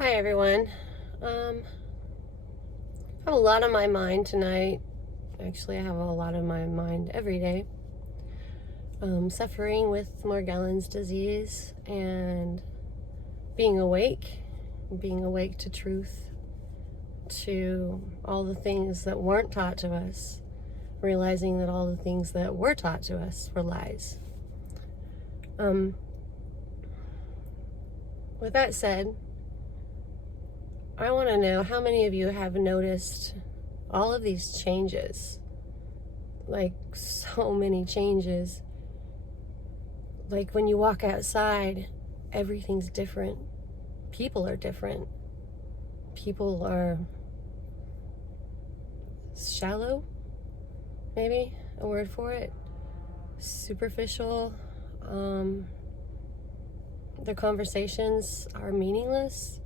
Hi everyone. I have a lot on my mind tonight. Actually, I have a lot on my mind every day. Suffering with Morgellons disease and being awake to truth, to all the things that weren't taught to us, realizing that all the things that were taught to us were lies. With that said, I want to know how many of you have noticed all of these changes, like so many changes. Like when you walk outside, everything's different. People are different. People are shallow, maybe a word for it, superficial. Their conversations are meaningless.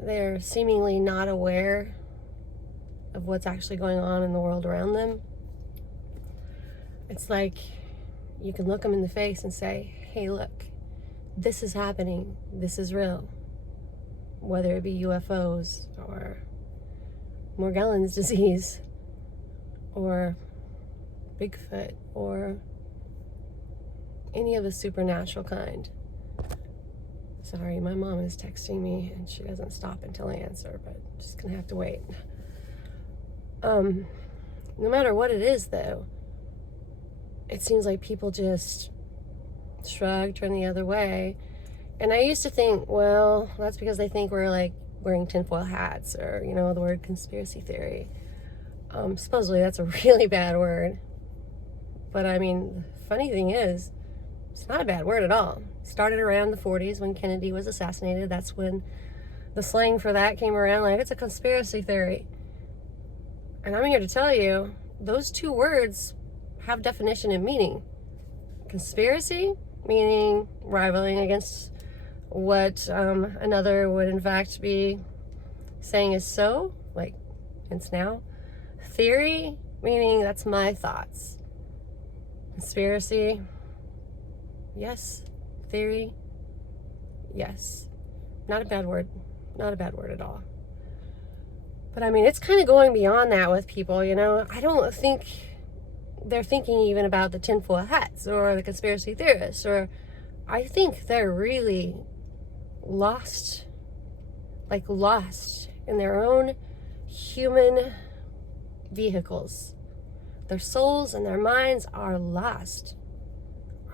They're seemingly not aware of what's actually going on in the world around them. It's like you can look them in the face and say, hey, look, this is happening. This is real. Whether it be UFOs or Morgellons disease or Bigfoot or any of the supernatural kind. Sorry, my mom is texting me and she doesn't stop until I answer, but I'm just gonna have to wait. No matter what it is though, it seems like people just shrug, turn the other way. And I used to think, well, that's because they think we're like wearing tinfoil hats, or, you know, the word conspiracy theory. Supposedly that's a really bad word. But I mean, the funny thing is, it's not a bad word at all. It started around the 40s when Kennedy was assassinated. That's when the slang for that came around, like it's a conspiracy theory. And I'm here to tell you, those two words have definition and meaning. Conspiracy, meaning rivaling against what another would in fact be saying is so, like it's now. Theory, meaning that's my thoughts. Conspiracy, yes. Theory, yes. Not a bad word. Not a bad word at all. But I mean, it's kind of going beyond that with people, you know. I don't think they're thinking even about the tinfoil hats or the conspiracy theorists, or I think they're really lost in their own human vehicles. Their souls and their minds are lost.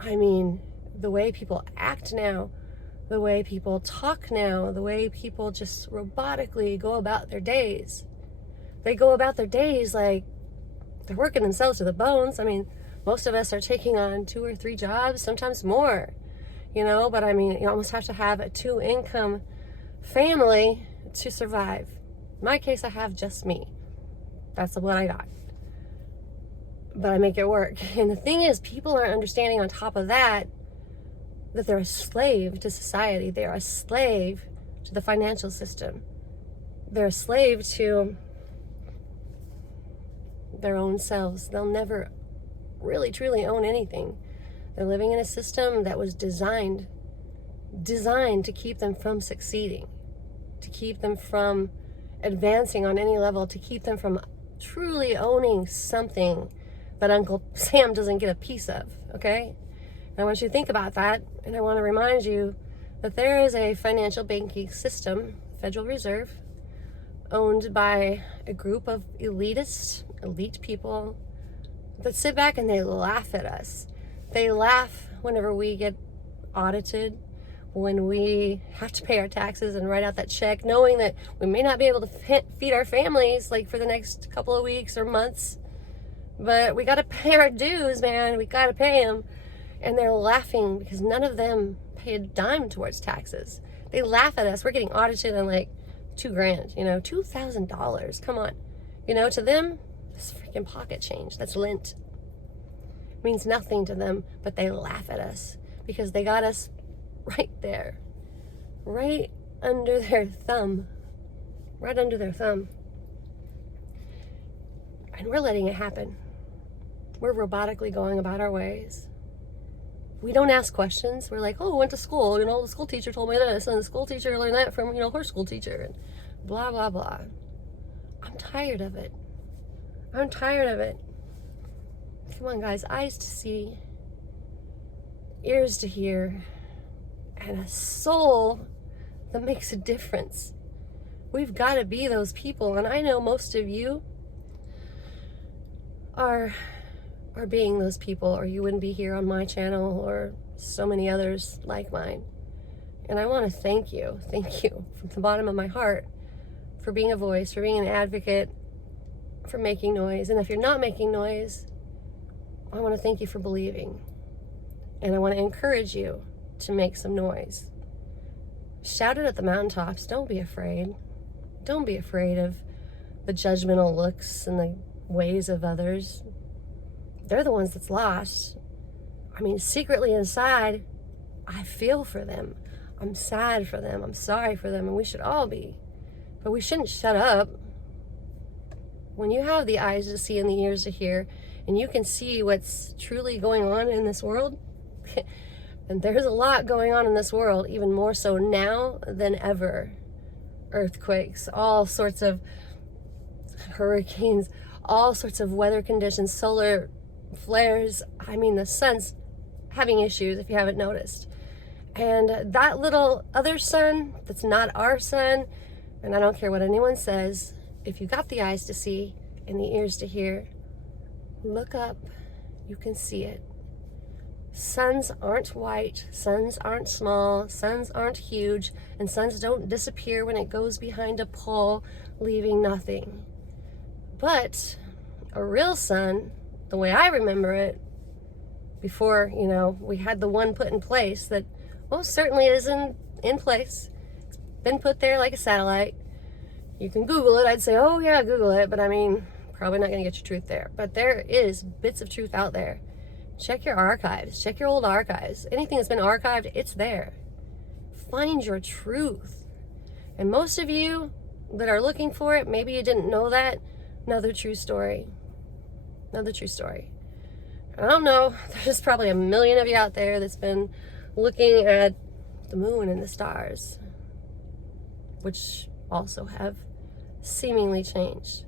I mean, the way people act now, the way people talk now, the way people just robotically go about their days. They go about their days like they're working themselves to the bones. I mean, most of us are taking on 2 or 3 jobs, sometimes more, you know, but I mean, you almost have to have a 2-income family to survive. In my case, I have just me. That's what I got. But I make it work. And the thing is, people aren't understanding on top of that they're a slave to society. They're a slave to the financial system. They're a slave to their own selves. They'll never really truly own anything. They're living in a system that was designed to keep them from succeeding, to keep them from advancing on any level, to keep them from truly owning something that Uncle Sam doesn't get a piece of, okay? I want you to think about that, and I want to remind you that there is a financial banking system, Federal Reserve, owned by a group of elite people that sit back and they laugh at us. They laugh whenever we get audited, when we have to pay our taxes and write out that check, knowing that we may not be able to feed our families like for the next couple of weeks or months, but we got to pay our dues, man. We got to pay them. And they're laughing because none of them pay a dime towards taxes. They laugh at us. We're getting audited on like $2,000, you know, $2,000. Come on. You know, to them, it's freaking pocket change. That's lint. It means nothing to them, but they laugh at us because they got us right there, right under their thumb, and we're letting it happen. We're robotically going about our ways. We don't ask questions. We're like, oh, I went to school, the school teacher told me this, and the school teacher learned that from, her school teacher, and blah, blah, blah. I'm tired of it. I'm tired of it. Come on, guys. Eyes to see, ears to hear, and a soul that makes a difference. We've got to be those people, and I know most of you are being those people, or you wouldn't be here on my channel or so many others like mine. And I want to thank you from the bottom of my heart for being a voice, for being an advocate, for making noise. And if you're not making noise, I want to thank you for believing. And I want to encourage you to make some noise. Shout it at the mountaintops. Don't be afraid. Don't be afraid of the judgmental looks and the ways of others. They're the ones that's lost. I mean, secretly inside, I feel for them. I'm sad for them. I'm sorry for them, and we should all be. But we shouldn't shut up. When you have the eyes to see and the ears to hear, and you can see what's truly going on in this world, and there's a lot going on in this world, even more so now than ever. Earthquakes, all sorts of hurricanes, all sorts of weather conditions, solar flares. I mean, the sun's having issues, if you haven't noticed. And that little other sun that's not our sun, and I don't care what anyone says, if you got the eyes to see and the ears to hear, look up, you can see it. Suns aren't white, suns aren't small, suns aren't huge, and suns don't disappear when it goes behind a pole, leaving nothing. But a real sun, the way I remember it, before, we had the one put in place that most certainly is in place. It's been put there like a satellite. You can Google it. I'd say, oh yeah, Google it, but I mean, probably not going to get your truth there. But there is bits of truth out there. Check your archives. Check your old archives. Anything that's been archived, it's there. Find your truth. And most of you that are looking for it, maybe you didn't know that. Another true story. Another true story. I don't know. There's probably a million of you out there that's been looking at the moon and the stars, which also have seemingly changed.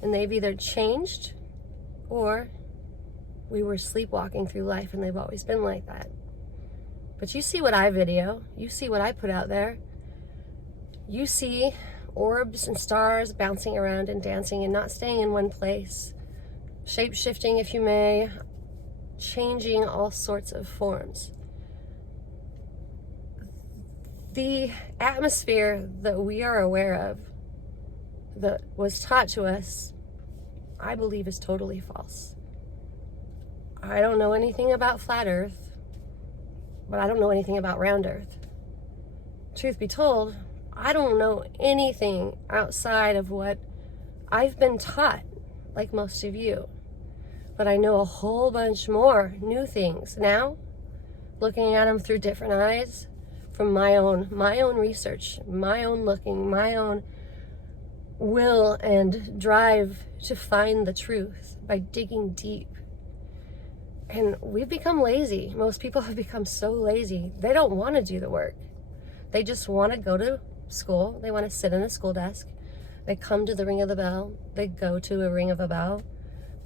And they've either changed or we were sleepwalking through life and they've always been like that. But you see what I video, you see what I put out there. You see orbs and stars bouncing around and dancing and not staying in one place, shape-shifting if you may, changing all sorts of forms. The atmosphere that we are aware of, that was taught to us, I believe is totally false. I don't know anything about flat Earth, but I don't know anything about round Earth. Truth be told, I don't know anything outside of what I've been taught, like most of you. But I know a whole bunch more new things now, looking at them through different eyes, from my own research, my own looking, my own will and drive to find the truth by digging deep. And we've become lazy. Most people have become so lazy. They don't want to do the work. They just want to go to school. They want to sit in a school desk. They come to the ring of the bell. They go to a ring of a bell.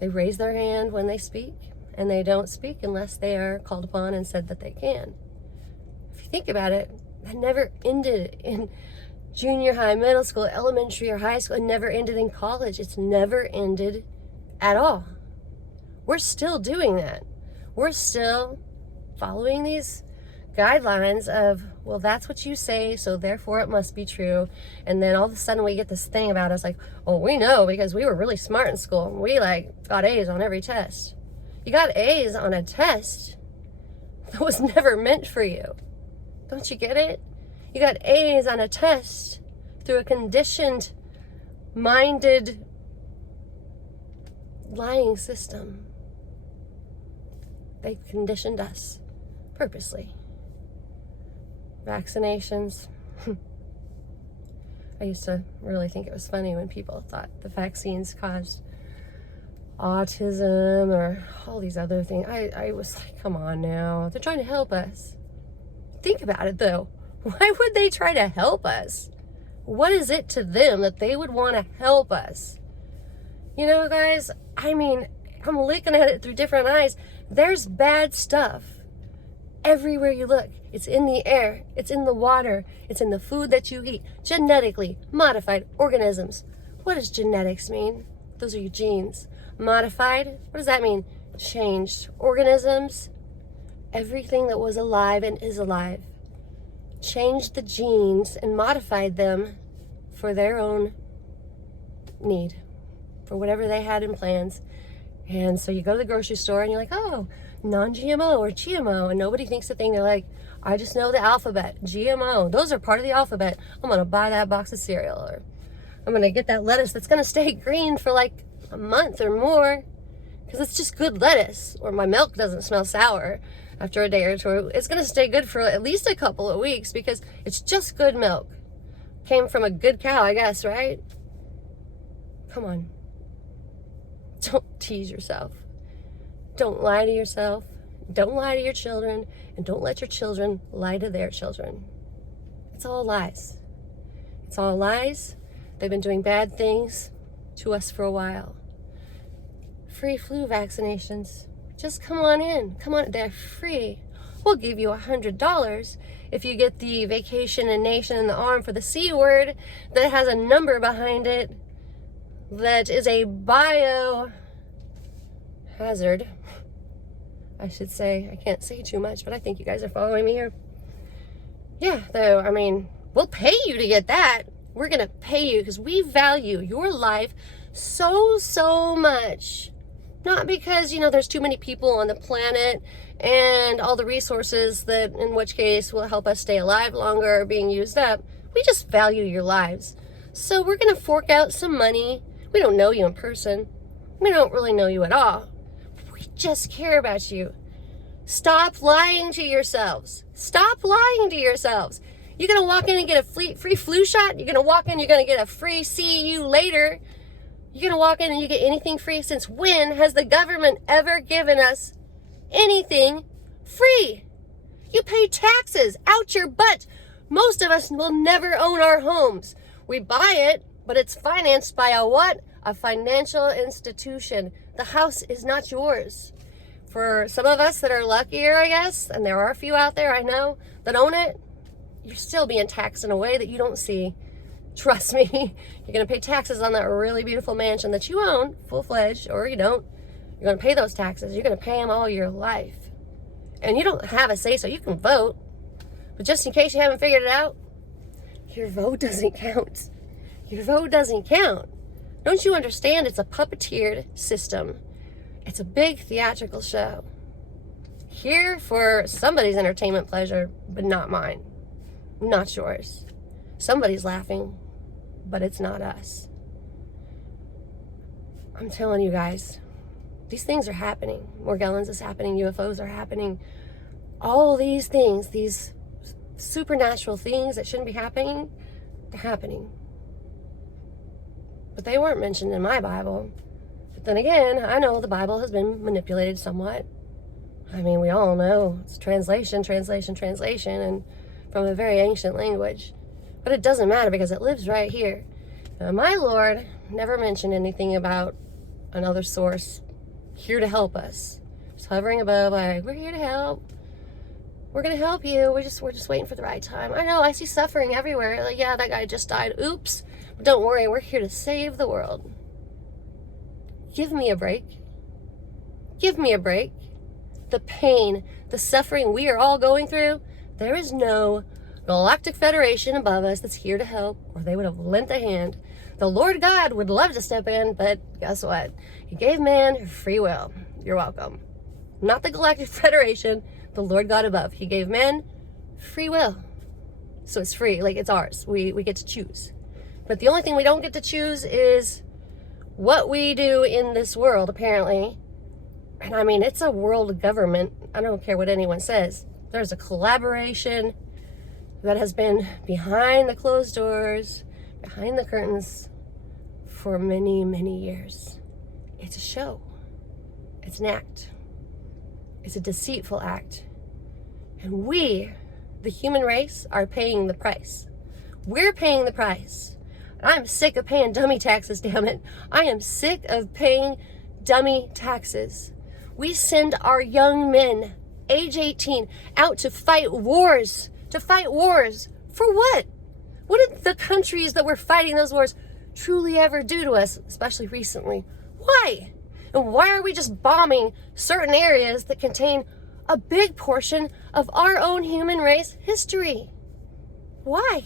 They raise their hand when they speak, and they don't speak unless they are called upon and said that they can. If you think about it, that never ended in junior high, middle school, elementary, or high school. It never ended in college. It's never ended at all. We're still doing that. We're still following these guidelines of, well, that's what you say, so therefore it must be true. And then all of a sudden we get this thing about us like, oh, we know because we were really smart in school. We got A's on every test. You got A's on a test that was never meant for you. Don't you get it? You got A's on a test through a conditioned, minded, lying system. They conditioned us purposely. Vaccinations. I used to really think it was funny when people thought the vaccines caused autism or all these other things. I was like, come on now. They're trying to help us. Think about it though. Why would they try to help us? What is it to them that they would want to help us? You know, guys, I mean, I'm looking at it through different eyes. There's bad stuff everywhere you look. It's in the air, it's in the water, it's in the food that you eat. Genetically modified organisms. What does genetics mean? Those are your genes. Modified, what does that mean? Changed. Organisms, everything that was alive and is alive. Changed the genes and modified them for their own need, for whatever they had in plans. And so you go to the grocery store and you're like, oh, non-GMO or GMO, and nobody thinks a thing. They're like, I just know the alphabet, GMO. Those are part of the alphabet. I'm gonna buy that box of cereal, or I'm gonna get that lettuce that's gonna stay green for like a month or more because it's just good lettuce, or my milk doesn't smell sour after a day or two. It's gonna stay good for at least a couple of weeks because it's just good milk. Came from a good cow, I guess, right? Come on. Don't tease yourself. Don't lie to yourself. Don't lie to your children, and don't let your children lie to their children. It's all lies. It's all lies. They've been doing bad things to us for a while. Free flu vaccinations. Just come on in. Come on, they're free. We'll give you $100 if you get the vacation and nation in the arm for the C word that has a number behind it that is a biohazard, I should say. I can't say too much, but I think you guys are following me here. Yeah, though, I mean, we'll pay you to get that. We're going to pay you because we value your life so much. Not because, you know, there's too many people on the planet and all the resources that, in which case, will help us stay alive longer are being used up. We just value your lives. So we're going to fork out some money. We don't know you in person. We don't really know you at all. We just care about you. Stop lying to yourselves. Stop lying to yourselves. You're going to walk in and get a free flu shot. You're going to walk in, you're going to get a free see you later. You're going to walk in and you get anything free. Since when has the government ever given us anything free? You pay taxes out your butt. Most of us will never own our homes. We buy it, but it's financed by a what? A financial institution. The house is not yours. For some of us that are luckier, I guess, and there are a few out there I know that own it, you're still being taxed in a way that you don't see. Trust me, you're going to pay taxes on that really beautiful mansion that you own, full-fledged, or you don't. You're going to pay those taxes. You're going to pay them all your life. And you don't have a say-so. You can vote. But just in case you haven't figured it out, your vote doesn't count. Your vote doesn't count. Don't you understand? It's a puppeteered system. It's a big theatrical show. Here for somebody's entertainment pleasure, but not mine. Not yours. Somebody's laughing, but it's not us. I'm telling you guys, these things are happening. Morgellons is happening. UFOs are happening. All these things, these supernatural things that shouldn't be happening, they're happening. But they weren't mentioned in my Bible. But then again, I know the Bible has been manipulated somewhat. I mean, we all know it's translation, and from a very ancient language. But it doesn't matter because it lives right here. My Lord never mentioned anything about another source here to help us. Just hovering above, like, we're here to help. We're going to help you. We're just waiting for the right time. I know, I see suffering everywhere. Like, yeah, that guy just died. Oops. But don't worry, we're here to save the world. Give me a break. Give me a break. The pain, the suffering we are all going through, there is no Galactic Federation above us that's here to help, or they would have lent a hand. The Lord God would love to step in, but guess what? He gave man free will. You're welcome. Not the Galactic Federation, the Lord God above. He gave man free will. So it's free, like it's ours. We get to choose. But the only thing we don't get to choose is what we do in this world, apparently. And I mean, it's a world government. I don't care what anyone says. There's a collaboration that has been behind the closed doors, behind the curtains for many, many years. It's a show. It's an act. It's a deceitful act. And we, the human race, are paying the price. We're paying the price. I'm sick of paying dummy taxes, damn it. I am sick of paying dummy taxes. We send our young men, age 18, out to fight wars. To fight wars. For what? What did the countries that were fighting those wars truly ever do to us, especially recently? Why? And why are we just bombing certain areas that contain a big portion of our own human race history? Why?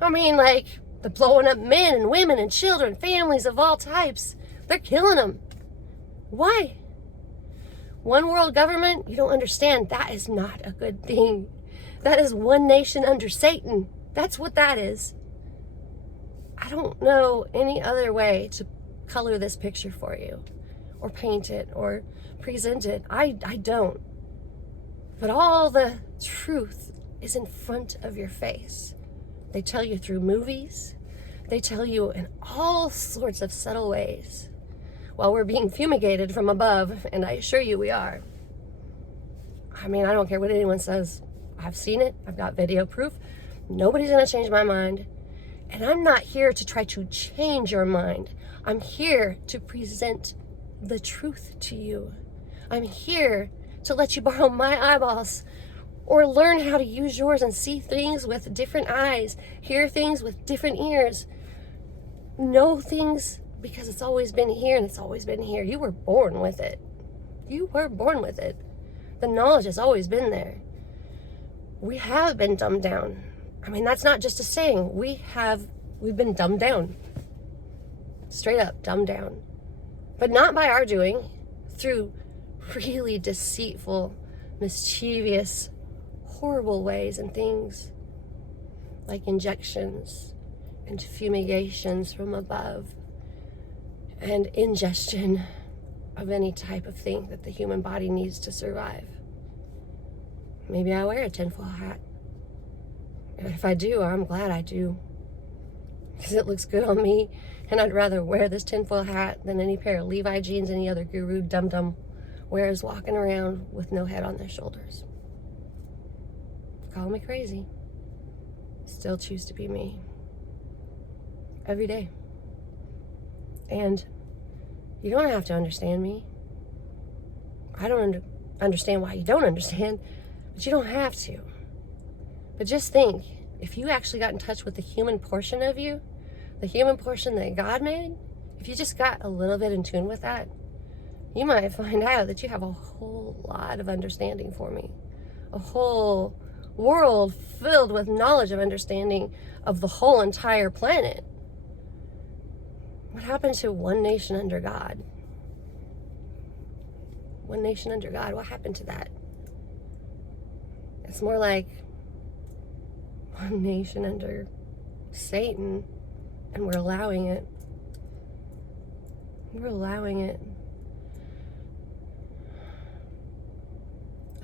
I mean, like, they're blowing up men and women and children, families of all types. They're killing them. Why? One world government? You don't understand. That is not a good thing. That is one nation under Satan. That's what that is. I don't know any other way to color this picture for you, or paint it, or present it. I don't. But all the truth is in front of your face. They tell you through movies. They tell you in all sorts of subtle ways while we're being fumigated from above, and I assure you we are. I mean, I don't care what anyone says. I've seen it. I've got video proof. Nobody's going to change my mind. And I'm not here to try to change your mind. I'm here to present the truth to you. I'm here to let you borrow my eyeballs, or learn how to use yours and see things with different eyes, hear things with different ears, know things because it's always been here and it's always been here. You were born with it. You were born with it. The knowledge has always been there. We have been dumbed down. I mean, that's not just a saying. We've been dumbed down. Straight up dumbed down. But not by our doing, through really deceitful, mischievous, horrible ways and things like injections and fumigations from above and ingestion of any type of thing that the human body needs to survive. Maybe I wear a tinfoil hat. And if I do, I'm glad I do, because it looks good on me, and I'd rather wear this tinfoil hat than any pair of Levi jeans any other guru dum-dum wears walking around with no head on their shoulders. Call me crazy. Still choose to be me. Every day. And you don't have to understand me. I don't understand why you don't understand, but you don't have to. But just think, if you actually got in touch with the human portion of you, the human portion that God made, if you just got a little bit in tune with that, you might find out that you have a whole lot of understanding for me. A whole world filled with knowledge of understanding of the whole entire planet. What happened to one nation under God? One nation under God, what happened to that? It's more like one nation under Satan, and we're allowing it. We're allowing it.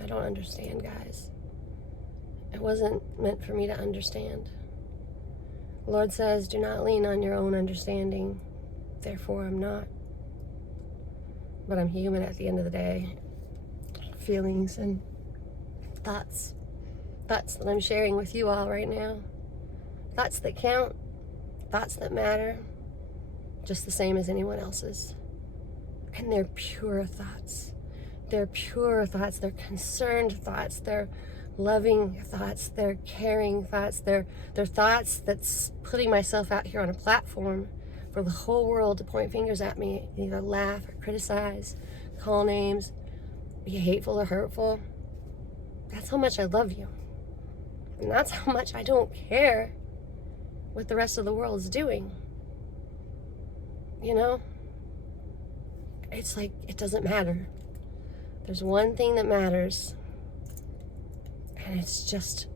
I don't understand, guys. It wasn't meant for me to understand. The Lord says, do not lean on your own understanding. Therefore, I'm not. But I'm human at the end of the day. Feelings and thoughts. Thoughts that I'm sharing with you all right now. Thoughts that count. Thoughts that matter. Just the same as anyone else's. And they're pure thoughts. They're pure thoughts. They're concerned thoughts. They're loving thoughts. They're caring thoughts. They're thoughts that's putting myself out here on a platform for the whole world to point fingers at me, either laugh or criticize, call names, be hateful or hurtful. That's how much I love you. And that's how much I don't care what the rest of the world is doing. You know? It's like, it doesn't matter. There's one thing that matters, and it's just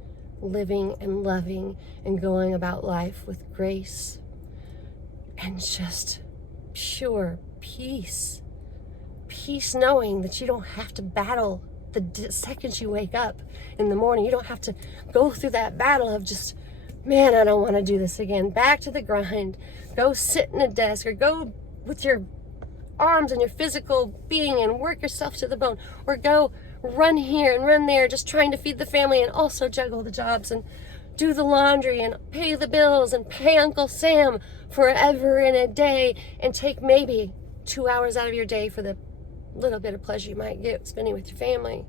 living and loving and going about life with grace and just pure peace. Peace knowing that you don't have to battle the second you wake up in the morning. You don't have to go through that battle of just, man, I don't want to do this again. Back to the grind. Go sit in a desk or go with your arms and your physical being and work yourself to the bone, or go run here and run there just trying to feed the family and also juggle the jobs and do the laundry and pay the bills and pay Uncle Sam forever in a day and take maybe 2 hours out of your day for the little bit of pleasure you might get spending with your family,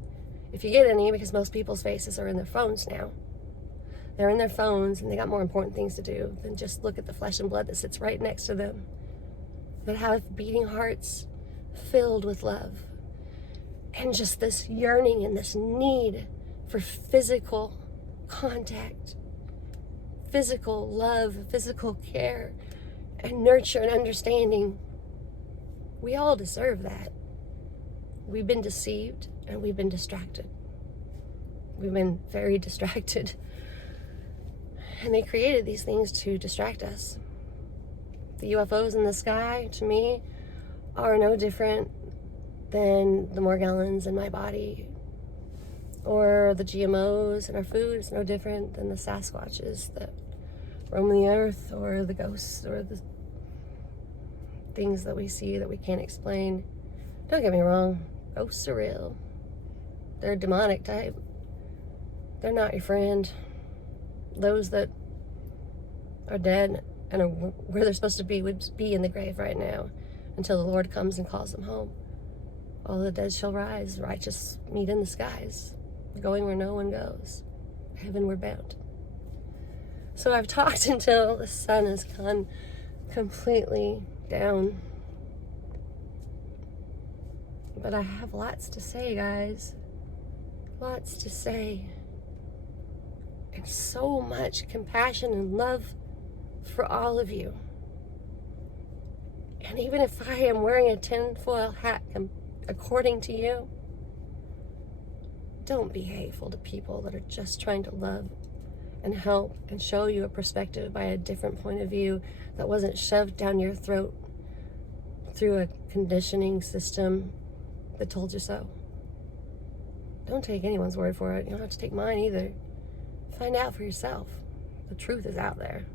if you get any, because most people's faces are in their phones now. They're in their phones and they got more important things to do than just look at the flesh and blood that sits right next to them, that have beating hearts filled with love and just this yearning and this need for physical contact, physical love, physical care, and nurture and understanding. We all deserve that. We've been deceived and we've been distracted. We've been very distracted. And they created these things to distract us. The UFOs in the sky, to me, are no different than the Morgellons in my body, or the GMOs in our food is no different than the Sasquatches that roam the earth, or the ghosts, or the things that we see that we can't explain. Don't get me wrong, ghosts are real. They're a demonic type. They're not your friend. Those that are dead and are where they're supposed to be would be in the grave right now until the Lord comes and calls them home. All the dead shall rise, righteous meet in the skies, going where no one goes, heavenward bound. So I've talked until the sun has gone completely down. But I have lots to say, guys. Lots to say. And so much compassion and love for all of you. And even if I am wearing a tinfoil hat according to you, don't be hateful to people that are just trying to love and help and show you a perspective by a different point of view that wasn't shoved down your throat through a conditioning system that told you so. Don't take anyone's word for it. You don't have to take mine either. Find out for yourself. The truth is out there.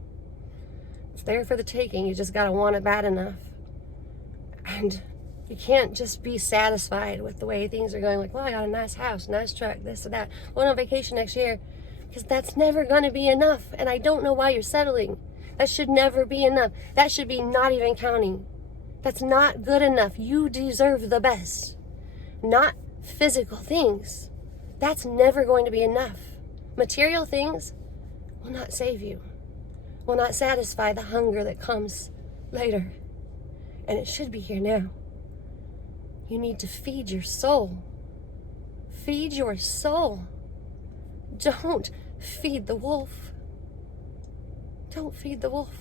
It's there for the taking. You just gotta want it bad enough. And you can't just be satisfied with the way things are going, like, well, I got a nice house, nice truck, this and that, going on vacation next year, because that's never gonna be enough. And I don't know why you're settling. That should never be enough. That should be not even counting. That's not good enough. You deserve the best. Not physical things. That's never going to be enough. Material things will not save you, will not satisfy the hunger that comes later. And it should be here now. You need to feed your soul. Feed your soul. Don't feed the wolf. Don't feed the wolf.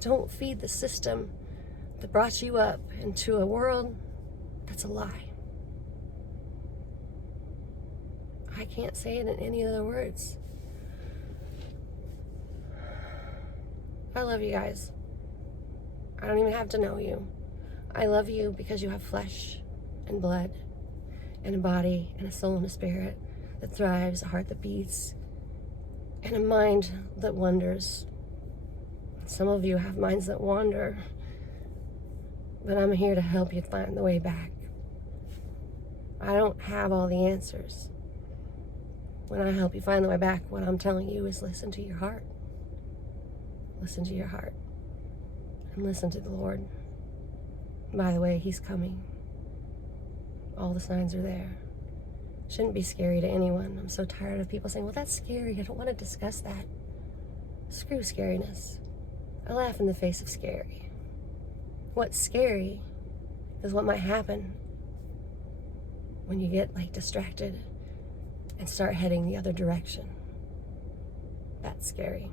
Don't feed the system that brought you up into a world that's a lie. I can't say it in any other words. I love you guys. I don't even have to know you. I love you because you have flesh and blood and a body and a soul and a spirit that thrives, a heart that beats, and a mind that wonders. Some of you have minds that wander, but I'm here to help you find the way back. I don't have all the answers. When I help you find the way back, what I'm telling you is listen to your heart. Listen to your heart. And listen to the Lord. By the way, He's coming. All the signs are there. Shouldn't be scary to anyone. I'm so tired of people saying, well, that's scary. I don't want to discuss that. Screw scariness. I laugh in the face of scary. What's scary is what might happen when you get distracted and start heading the other direction. That's scary.